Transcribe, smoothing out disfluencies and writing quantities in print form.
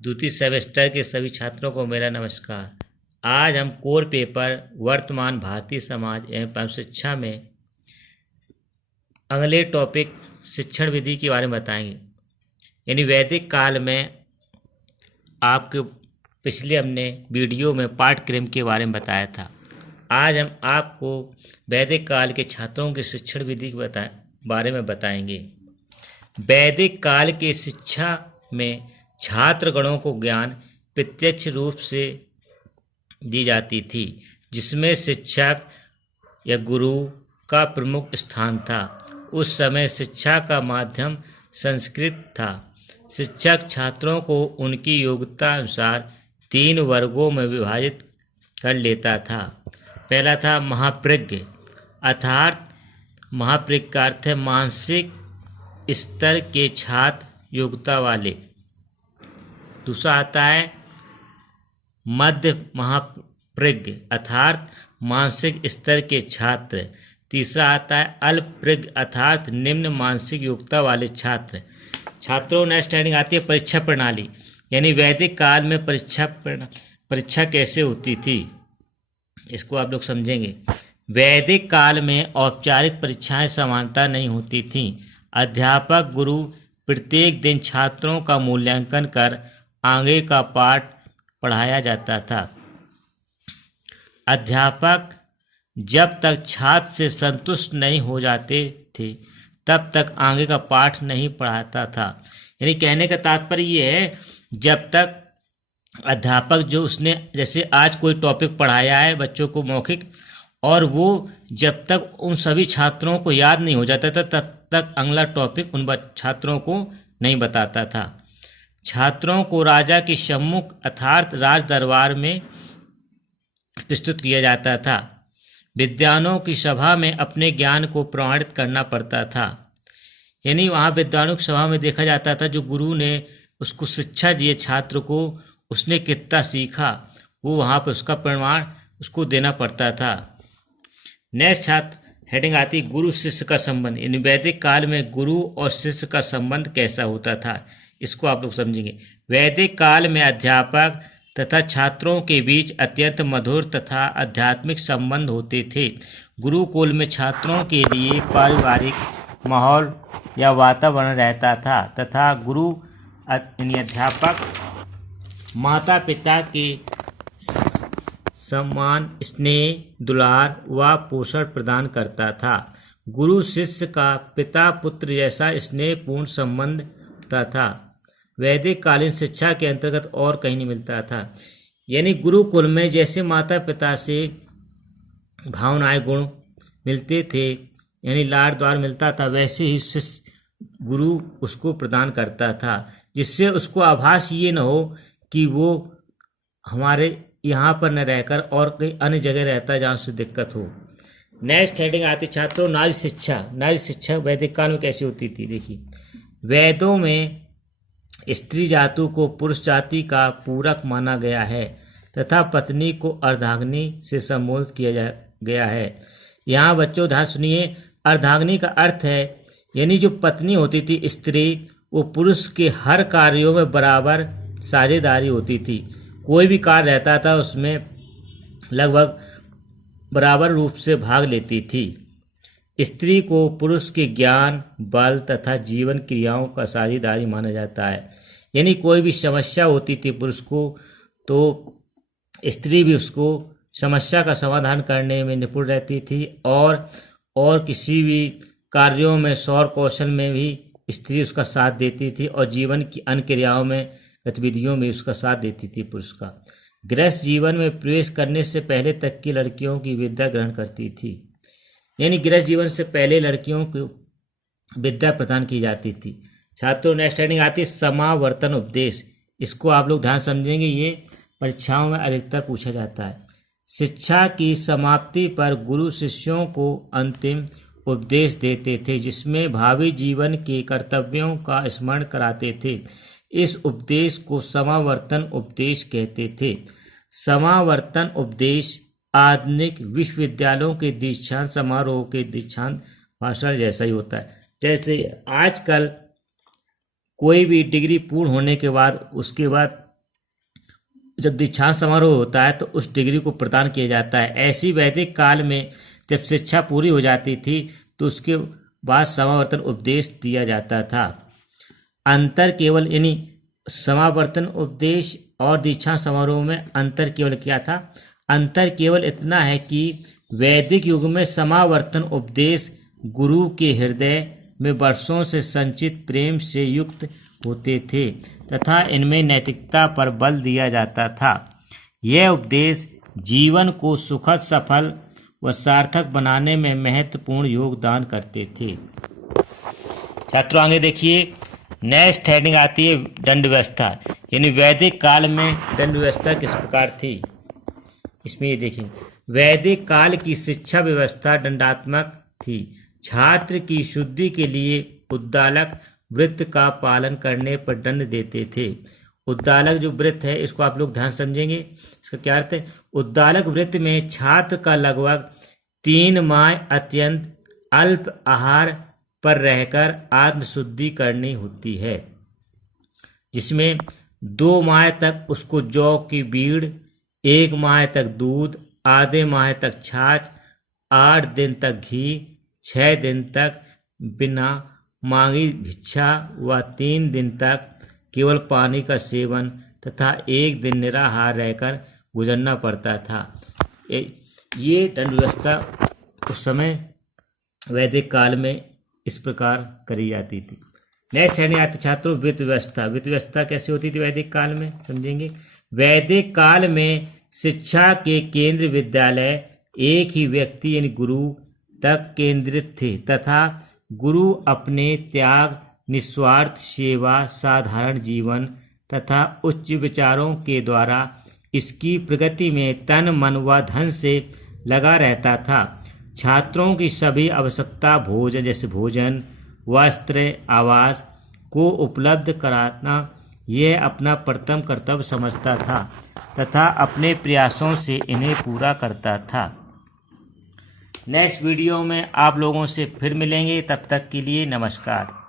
द्वितीय सेमेस्टर के सभी छात्रों को मेरा नमस्कार। आज हम कोर पेपर वर्तमान भारतीय समाज एवं शिक्षा में अगले टॉपिक शिक्षण विधि के बारे में बताएंगे। यानी वैदिक काल में आपके पिछले हमने वीडियो में पाठ्यक्रम के बारे में बताया था। आज हम आपको वैदिक काल के छात्रों की शिक्षण विधि के बारे में बताएंगे। वैदिक काल की शिक्षा में छात्रगणों को ज्ञान प्रत्यक्ष रूप से दी जाती थी, जिसमें शिक्षक या गुरु का प्रमुख स्थान था। उस समय शिक्षा का माध्यम संस्कृत था। शिक्षक छात्रों को उनकी योग्यता अनुसार 3 वर्गों में विभाजित कर लेता था। पहला था महाप्रज्ञ, अर्थात महाप्रज्ञ का अर्थ है मानसिक स्तर के छात्र योग्यता वाले। दूसरा आता है मध्य महाप्रज्ञ, अर्थात मानसिक स्तर के छात्र। तीसरा आता है अल्पप्रज्ञ, अर्थात निम्न मानसिक योग्यता वाले छात्र। छात्रों नेक्स्ट हेडिंग आती है परीक्षा प्रणाली। यानी वैदिक काल में परीक्षा कैसे होती थी, इसको आप लोग समझेंगे। वैदिक काल में औपचारिक परीक्षाएं समानता नहीं होती थीं। अध्यापक गुरु प्रत्येक दिन छात्रों का मूल्यांकन कर आगे का पाठ पढ़ाया जाता था। अध्यापक जब तक छात्र से संतुष्ट नहीं हो जाते थे तब तक आगे का पाठ नहीं पढ़ाता था। यानी कहने का तात्पर्य ये है, जब तक अध्यापक जो उसने जैसे आज कोई टॉपिक पढ़ाया है बच्चों को मौखिक, और वो जब तक उन सभी छात्रों को याद नहीं हो जाता था तब तक अगला टॉपिक उन छात्रों को नहीं बताता था। छात्रों को राजा के सम्मुख अर्थात राज दरबार में प्रस्तुत किया जाता था। विद्वानों की सभा में अपने ज्ञान को प्रमाणित करना पड़ता था। यानी वहाँ विद्वानों की सभा में देखा जाता था जो गुरु ने उसको शिक्षा दिए छात्र को, उसने कितना सीखा, वो वहाँ पर उसका प्रमाण उसको देना पड़ता था। नेक्स्ट छात्र हेडिंग आती गुरु शिष्य का संबंध। यानी वैदिक काल में गुरु और शिष्य का संबंध कैसा होता था, इसको आप लोग समझेंगे। वैदिक काल में अध्यापक तथा छात्रों के बीच अत्यंत मधुर तथा आध्यात्मिक संबंध होते थे। गुरुकुल में छात्रों के लिए पारिवारिक माहौल या वातावरण रहता था तथा गुरु अध्यापक माता पिता के सम्मान, स्नेह, दुलार व पोषण प्रदान करता था। गुरु शिष्य का पिता पुत्र जैसा स्नेहपूर्ण संबंध होता था। वैदिक कालीन शिक्षा के अंतर्गत और कहीं नहीं मिलता था। यानी गुरुकुल में जैसे माता पिता से भावनाएं गुण मिलते थे, यानी लाड़ द्वार मिलता था, वैसे ही शिष्य गुरु उसको प्रदान करता था, जिससे उसको आभास ये न हो कि वो हमारे यहाँ पर न रहकर और कहीं अन्य जगह रहता है जहाँ से दिक्कत हो। नेक्स्ट हेडिंग आती छात्रों नारी शिक्षा। नारी शिक्षा वैदिक काल में कैसी होती थी, देखिए। वेदों में स्त्री जाति को पुरुष जाति का पूरक माना गया है तथा पत्नी को अर्धांगिनी से संबोधित किया गया है। यहाँ बच्चों ध्यान सुनिए, अर्धांगिनी का अर्थ है यानी जो पत्नी होती थी स्त्री, वो पुरुष के हर कार्यों में बराबर साझेदारी होती थी। कोई भी कार्य रहता था उसमें लगभग बराबर रूप से भाग लेती थी। स्त्री को पुरुष के ज्ञान, बल तथा जीवन क्रियाओं का साझेदारी माना जाता है। यानी कोई भी समस्या होती थी पुरुष को, तो स्त्री भी उसको समस्या का समाधान करने में निपुण रहती थी, और किसी भी कार्यों में सौर कौशल में भी स्त्री उसका साथ देती थी, और जीवन की अन्य क्रियाओं में गतिविधियों में उसका साथ देती थी पुरुष का। गृहस्थ जीवन में प्रवेश करने से पहले तक की लड़कियों की विद्या ग्रहण करती थी। यानी गृहस्थ जीवन से पहले लड़कियों को विद्या प्रदान की जाती थी। छात्रों नेक्स्ट हेडिंग आती है समावर्तन उपदेश। इसको आप लोग ध्यान समझेंगे, ये परीक्षाओं में अधिकतर पूछा जाता है। शिक्षा की समाप्ति पर गुरु शिष्यों को अंतिम उपदेश देते थे, जिसमें भावी जीवन के कर्तव्यों का स्मरण कराते थे। इस उपदेश को समावर्तन उपदेश कहते थे। समावर्तन उपदेश आधुनिक विश्वविद्यालयों के दीक्षांत समारोह के दीक्षांत भाषण जैसा ही होता है। जैसे आजकल कोई भी डिग्री पूर्ण होने के बाद उसके बाद जब दीक्षांत समारोह होता है तो उस डिग्री को प्रदान किया जाता है। ऐसी वैदिक काल में जब शिक्षा पूरी हो जाती थी तो उसके बाद समावर्तन उपदेश दिया जाता था। अंतर केवल यानी समावर्तन उपदेश और दीक्षांत समारोह में अंतर केवल क्या था? अंतर केवल इतना है कि वैदिक युग में समावर्तन उपदेश गुरु के हृदय में वर्षों से संचित प्रेम से युक्त होते थे तथा इनमें नैतिकता पर बल दिया जाता था। यह उपदेश जीवन को सुखद, सफल व सार्थक बनाने में महत्वपूर्ण योगदान करते थे। छात्रों आगे देखिए, नेक्स्ट हेडिंग आती है दंड व्यवस्था, यानी वैदिक काल में दंड व्यवस्था किस प्रकार थी। इसमें ये देखें, वैदिक काल की शिक्षा व्यवस्था दंडात्मक थी। छात्र की शुद्धि के लिए उद्दालक वृत्त का पालन करने पर दंड देते थे। उद्दालक जो वृत्त है इसको आप लोग ध्यान समझेंगे, इसका क्या अर्थ है। उद्दालक वृत्त में छात्र का लगभग 3 माह अत्यंत अल्प आहार पर रहकर आत्मशुद्धि करनी होती है, जिसमें 2 माह तक उसको जौ की बीड़, 1 माह तक दूध, आधे माह तक छाछ, 8 दिन तक घी, 6 दिन तक बिना मांगी भिक्षा व 3 दिन तक केवल पानी का सेवन तथा 1 दिन निराहार रहकर गुजरना पड़ता था। ये दंड व्यवस्था उस समय वैदिक काल में इस प्रकार करी जाती थी। नेक्स्ट हेडिंग आती छात्रों वित्त व्यवस्था। वित्त व्यवस्था कैसे होती थी वैदिक काल में, समझेंगे। वैदिक काल में शिक्षा के केंद्र विद्यालय एक ही व्यक्ति यानी गुरु तक केंद्रित थे तथा गुरु अपने त्याग, निस्वार्थ सेवा, साधारण जीवन तथा उच्च विचारों के द्वारा इसकी प्रगति में तन, मन व धन से लगा रहता था। छात्रों की सभी आवश्यकता भोजन जैसे भोजन, वस्त्र, आवास को उपलब्ध कराना यह अपना प्रथम कर्तव्य समझता था तथा अपने प्रयासों से इन्हें पूरा करता था। नेक्स्ट वीडियो में आप लोगों से फिर मिलेंगे, तब तक के लिए नमस्कार।